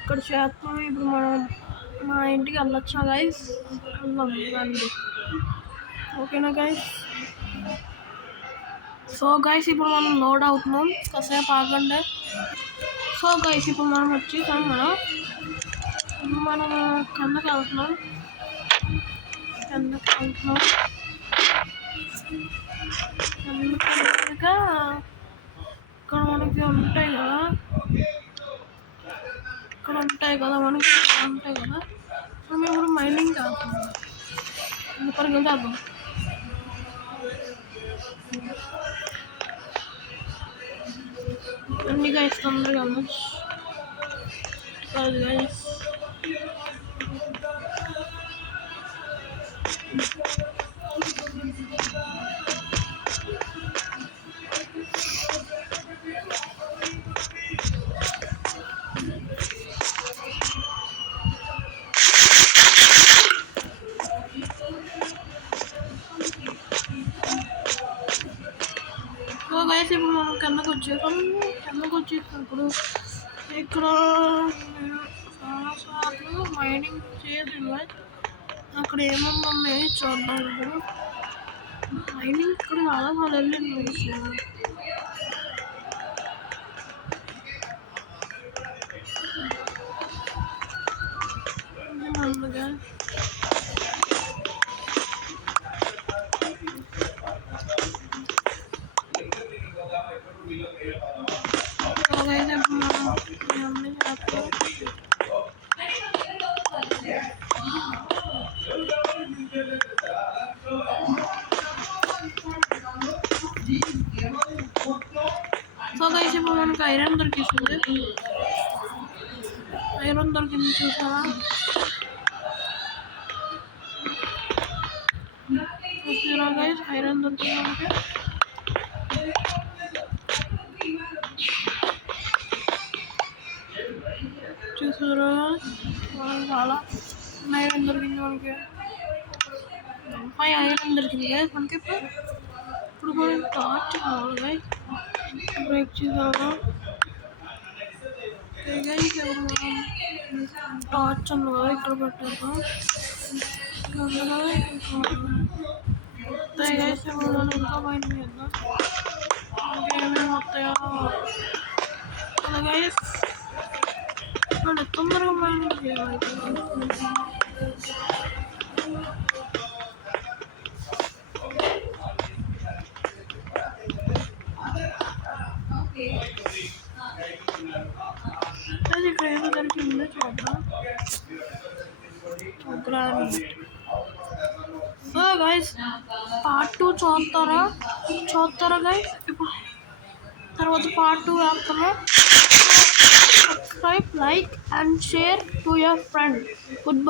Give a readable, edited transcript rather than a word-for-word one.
ఇక్కడ చేస్తాం. ఇప్పుడు మనం మా ఇంటికి వెళ్ళొచ్చా గైస్? వెళ్దాం రండి. ఓకేనా గైస్? సో గైస్ ఇప్పుడు మనం లోడ్ అవుతున్నాం, కాసేపు ఆగండి. సో గైస్ ఇప్పుడు మనం వచ్చేసాం. మనం కిందకి వెళ్తున్నాం. ఇక్కడ మనకి ఉంటాయి కదా, మనకి ఉంటాయి కదా. మనం ఇప్పుడు మైనింగ్ చేస్తున్నాం. పరిగెత్తాం. అన్ని గైస్ తొందరగా కాదు గైస్. గైస్ ఇప్పుడు మనం కిందకు వచ్చేసినప్పుడు ఇక్కడ చాలాసార్లు మైనింగ్ చేయాలి. అక్కడ ఏమన్నా ఉన్నాయి చూద్దాం. ఇప్పుడు మైనింగ్ ఇక్కడ చాలాసార్లు వెళ్ళింది. అందుగా సో గైస్ ఇప్పుడు మనకు ఐరన్ దొరికిస్తుంది. చూసారా? ఓకేనా గైస్? ఐరన్ దొరికింది మనకి. చూసారా? చాలా ఐరన్ దొరికింది మనకి. ఐరన్ దొరికింది గైస్ మనకి. ఇప్పుడు మనం టార్చ్ కావాలి గైస్. బ్రేక్ చేసాము. టార్చ్ ఉంది కదా, ఇక్కడ పెట్టాము. గైస్ ఇప్పుడు మనం ఇంకా మైండ్ చేద్దాం. ఇంకేమేమి వస్తాయో గైస్. మనం తొందరగా మైండ్ చేయాలి. ఇక్కడ ఏమో దొరికిందో చూద్దాం. సో గైస్ పార్ట్ 2 చూస్తారా గైస్? ఇప్పుడు తర్వాత పార్ట్ 2 వేస్తాము. Subscribe, like and share to your friend. Good bye.